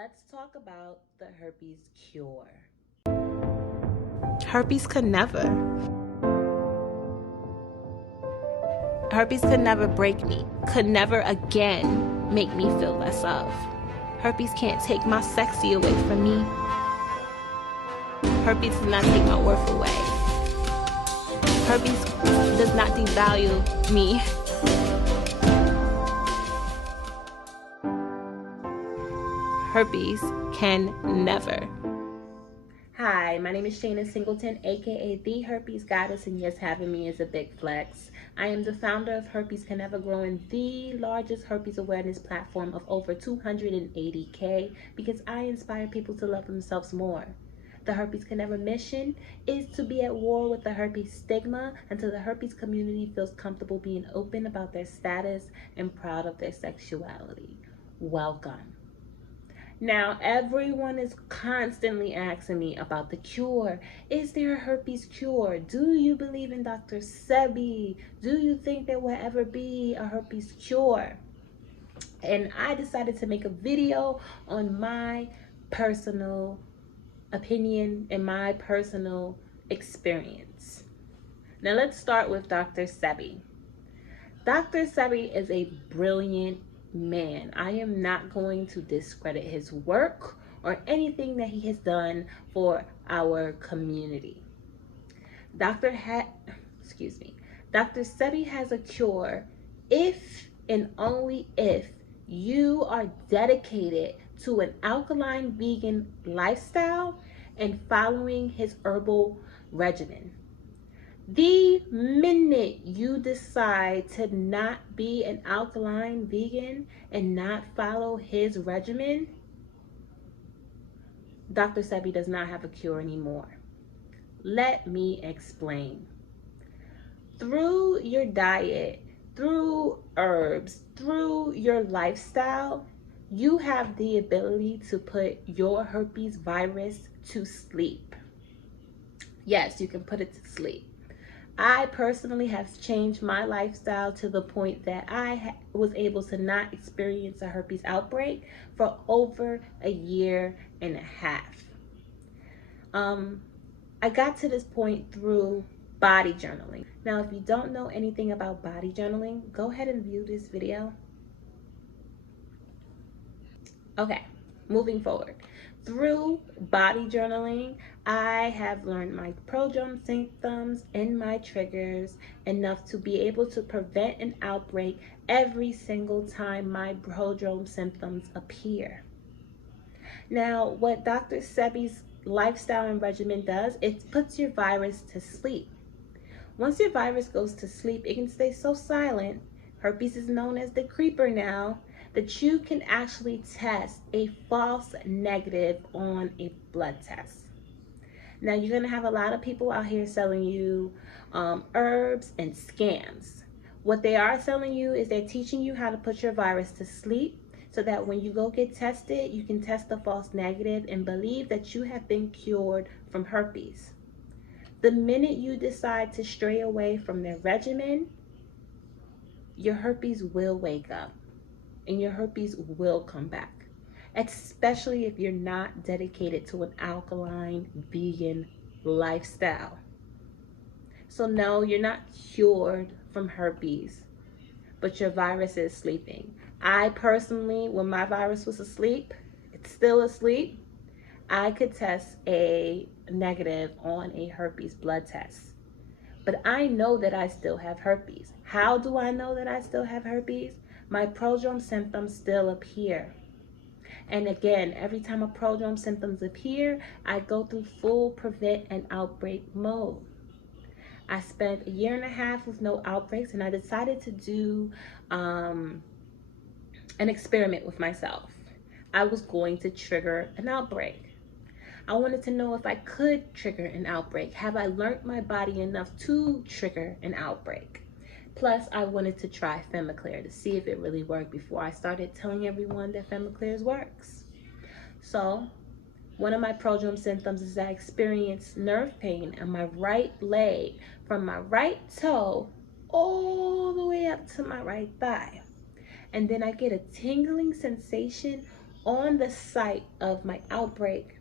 let's talk about the herpes cure. Herpes could never. Herpes could never break me, could never again make me feel less of. Herpes can't take my sexy away from me. Herpes does not take my worth away. Herpes does not devalue me. Herpes can never. Hi, my name is Shayna Singleton, aka The Herpes Goddess, and yes, having me is a big flex. I am the founder of Herpes Can Never, growing the largest herpes awareness platform of over 280K because I inspire people to love themselves more. The Herpes Can Never mission is to be at war with the herpes stigma until the herpes community feels comfortable being open about their status and proud of their sexuality. Welcome. Now, everyone is constantly asking me about the cure. Is there a herpes cure? Do you believe in Dr. Sebi? Do you think there will ever be a herpes cure? And I decided to make a video on my personal opinion and my personal experience. Now, let's start with Dr. Sebi. Dr. Sebi is a brilliant man. I am not going to discredit his work or anything that he has done for our community. Dr. Sebi has a cure if and only if you are dedicated to an alkaline vegan lifestyle and following his herbal regimen. The minute you decide to not be an alkaline vegan and not follow his regimen, Dr. Sebi does not have a cure anymore. Let me explain. Through your diet, through herbs, through your lifestyle, you have the ability to put your herpes virus to sleep. Yes, you can put it to sleep. I personally have changed my lifestyle to the point that I was able to not experience a herpes outbreak for over a year and a half. I got to this point through body journaling. Now, if you don't know anything about body journaling, go ahead and view this video. Okay, moving forward. Through body journaling, I have learned my prodrome symptoms and my triggers enough to be able to prevent an outbreak every single time my prodrome symptoms appear. Now, what Dr. Sebi's lifestyle and regimen does, it puts your virus to sleep. Once your virus goes to sleep, it can stay so silent, herpes is known as the creeper now, that you can actually test a false negative on a blood test. Now, you're going to have a lot of people out here selling you herbs and scams. What they are selling you is they're teaching you how to put your virus to sleep so that when you go get tested, you can test the false negative and believe that you have been cured from herpes. The minute you decide to stray away from their regimen, your herpes will wake up. And your herpes will come back, especially if you're not dedicated to an alkaline vegan lifestyle. So no, you're not cured from herpes, but your virus is sleeping. I personally, when my virus was asleep, it's still asleep, I could test a negative on a herpes blood test. But I know that I still have herpes. How do I know that I still have herpes? My prodrome symptoms still appear. And again, every time a prodrome symptoms appear, I go through full prevent and outbreak mode. I spent a year and a half with no outbreaks, and I decided to do an experiment with myself. I was going to trigger an outbreak. I wanted to know if I could trigger an outbreak. Have I learned my body enough to trigger an outbreak? Plus, I wanted to try Femiclear to see if it really worked before I started telling everyone that Femiclear works. So, one of my prodrome symptoms is I experience nerve pain in my right leg from my right toe all the way up to my right thigh. And then I get a tingling sensation on the site of my outbreak,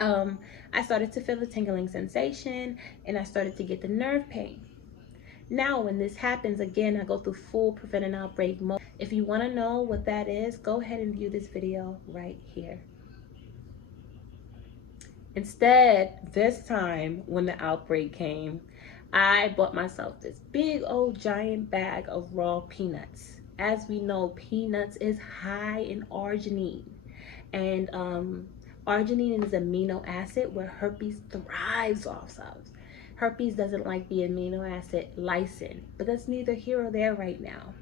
I started to feel a tingling sensation, and I started to get the nerve pain. Now, when this happens again, I go through full prevent an outbreak mode. If you want to know what that is, go ahead and view this video right here. Instead, this time when the outbreak came, I bought myself this big old giant bag of raw peanuts. As we know, peanuts is high in arginine, and arginine is an amino acid where herpes thrives off of. Herpes doesn't like the amino acid lysine, but that's neither here or there right now.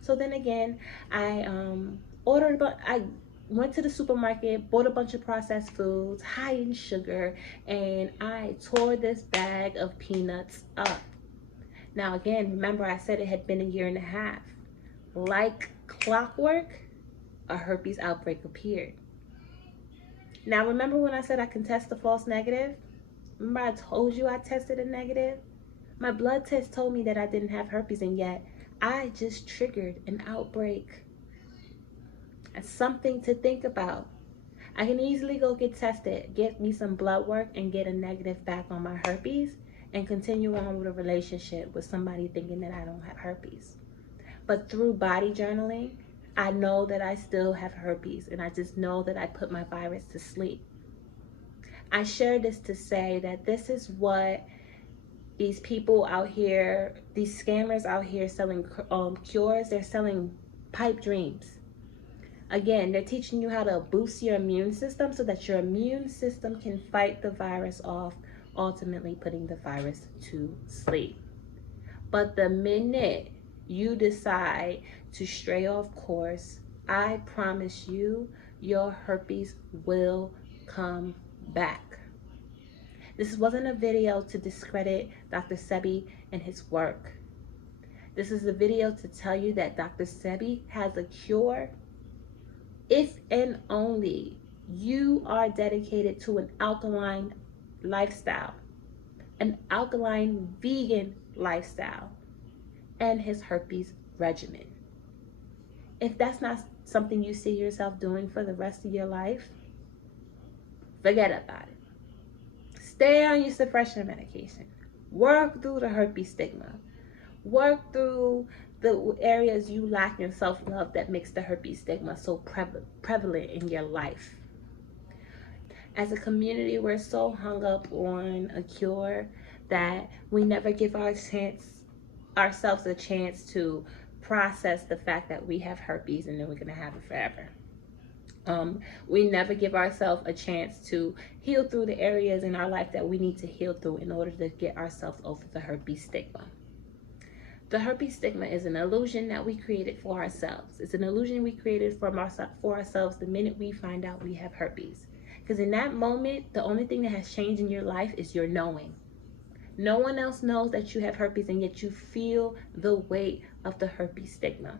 So then again, I I went to the supermarket, bought a bunch of processed foods, high in sugar, and I tore this bag of peanuts up. Now again, remember I said it had been a year and a half. Like clockwork, a herpes outbreak appeared. Now remember when I said I can test the false negative? Remember I told you I tested a negative? My blood test told me that I didn't have herpes, and yet I just triggered an outbreak. That's something to think about. I can easily go get tested, get me some blood work, and get a negative back on my herpes, and continue on with a relationship with somebody thinking that I don't have herpes. But through body journaling, I know that I still have herpes, and I just know that I put my virus to sleep. I share this to say that this is what these people out here, these scammers out here selling cures, they're selling pipe dreams. Again, they're teaching you how to boost your immune system so that your immune system can fight the virus off, ultimately putting the virus to sleep. But the minute you decide to stray off course, I promise you, your herpes will come back. This wasn't a video to discredit Dr. Sebi and his work. This is a video to tell you that Dr. Sebi has a cure if and only you are dedicated to an alkaline lifestyle, an alkaline vegan lifestyle, and his herpes regimen. If that's not something you see yourself doing for the rest of your life, forget about it. Stay on your suppression medication. Work through the herpes stigma. Work through the areas you lack in self-love that makes the herpes stigma so prevalent in your life. As a community, we're so hung up on a cure that we never give ourselves a chance to process the fact that we have herpes and then we're going to have it forever. We never give ourselves a chance to heal through the areas in our life that we need to heal through in order to get ourselves over the herpes stigma. The herpes stigma is an illusion that we created for ourselves. It's an illusion we created for ourselves the minute we find out we have herpes. Because in that moment, the only thing that has changed in your life is your knowing. No one else knows that you have herpes, and yet you feel the weight of the herpes stigma.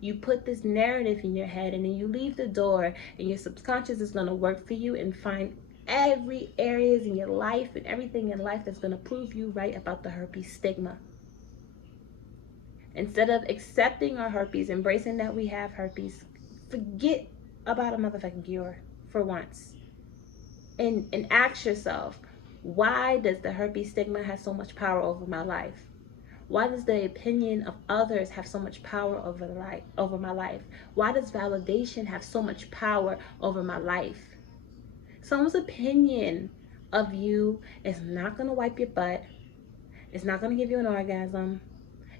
You put this narrative in your head, and then you leave the door, and your subconscious is going to work for you and find every areas in your life and everything in life that's going to prove you right about the herpes stigma. Instead of accepting our herpes, embracing that we have herpes, forget about a motherfucking cure for once. And ask yourself, why does the herpes stigma have so much power over my life? Why does the opinion of others have so much power over my life? Why does validation have so much power over my life? Someone's opinion of you is not going to wipe your butt. It's not going to give you an orgasm.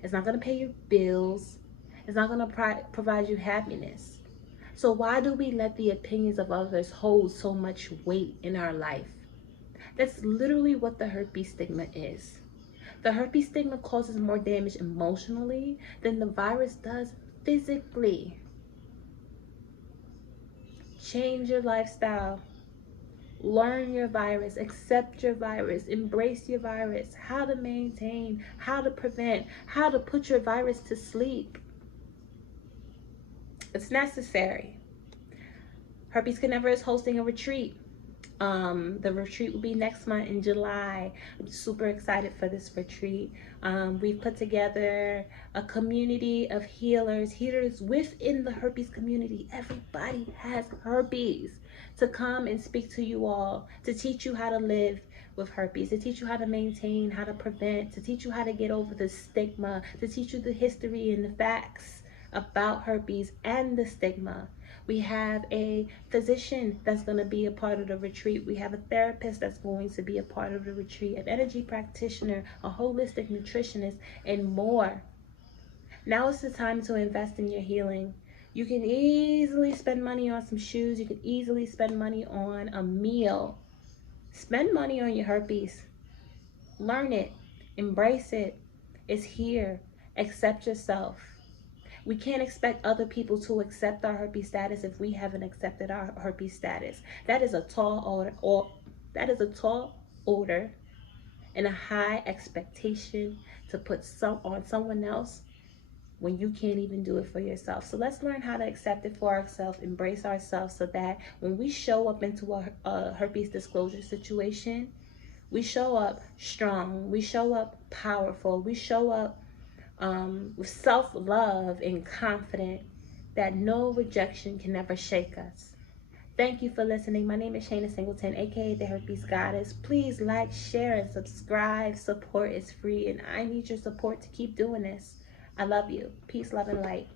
It's not going to pay your bills. It's not going to provide you happiness. So why do we let the opinions of others hold so much weight in our life? That's literally what the herpes stigma is. The herpes stigma causes more damage emotionally than the virus does physically. Change your lifestyle. Learn your virus, accept your virus, embrace your virus, how to maintain, how to prevent, how to put your virus to sleep. It's necessary. Herpes CURE is hosting a retreat The retreat will be next month in July. I'm super excited for this retreat. We've put together a community of healers within the herpes community. Everybody has herpes, to come and speak to you all, to teach you how to live with herpes, to teach you how to maintain, how to prevent, to teach you how to get over the stigma, to teach you the history and the facts about herpes and the stigma. We have a physician that's going to be a part of the retreat. We have a therapist that's going to be a part of the retreat, an energy practitioner, a holistic nutritionist, and more. Now is the time to invest in your healing. You can easily spend money on some shoes. You can easily spend money on a meal. Spend money on your herpes. Learn it. Embrace it. It's here. Accept yourself. We can't expect other people to accept our herpes status if we haven't accepted our herpes status. That is a tall order and a high expectation to put on someone else when you can't even do it for yourself. So let's learn how to accept it for ourselves, embrace ourselves, so that when we show up into a herpes disclosure situation, we show up strong, we show up powerful, we show up with self-love and confident that no rejection can ever shake us. Thank you for listening. My name is Shayna Singleton, aka the Herpes Goddess. Please like, share, and subscribe. Support is free, and I need your support to keep doing this. I love you. Peace, love, and light.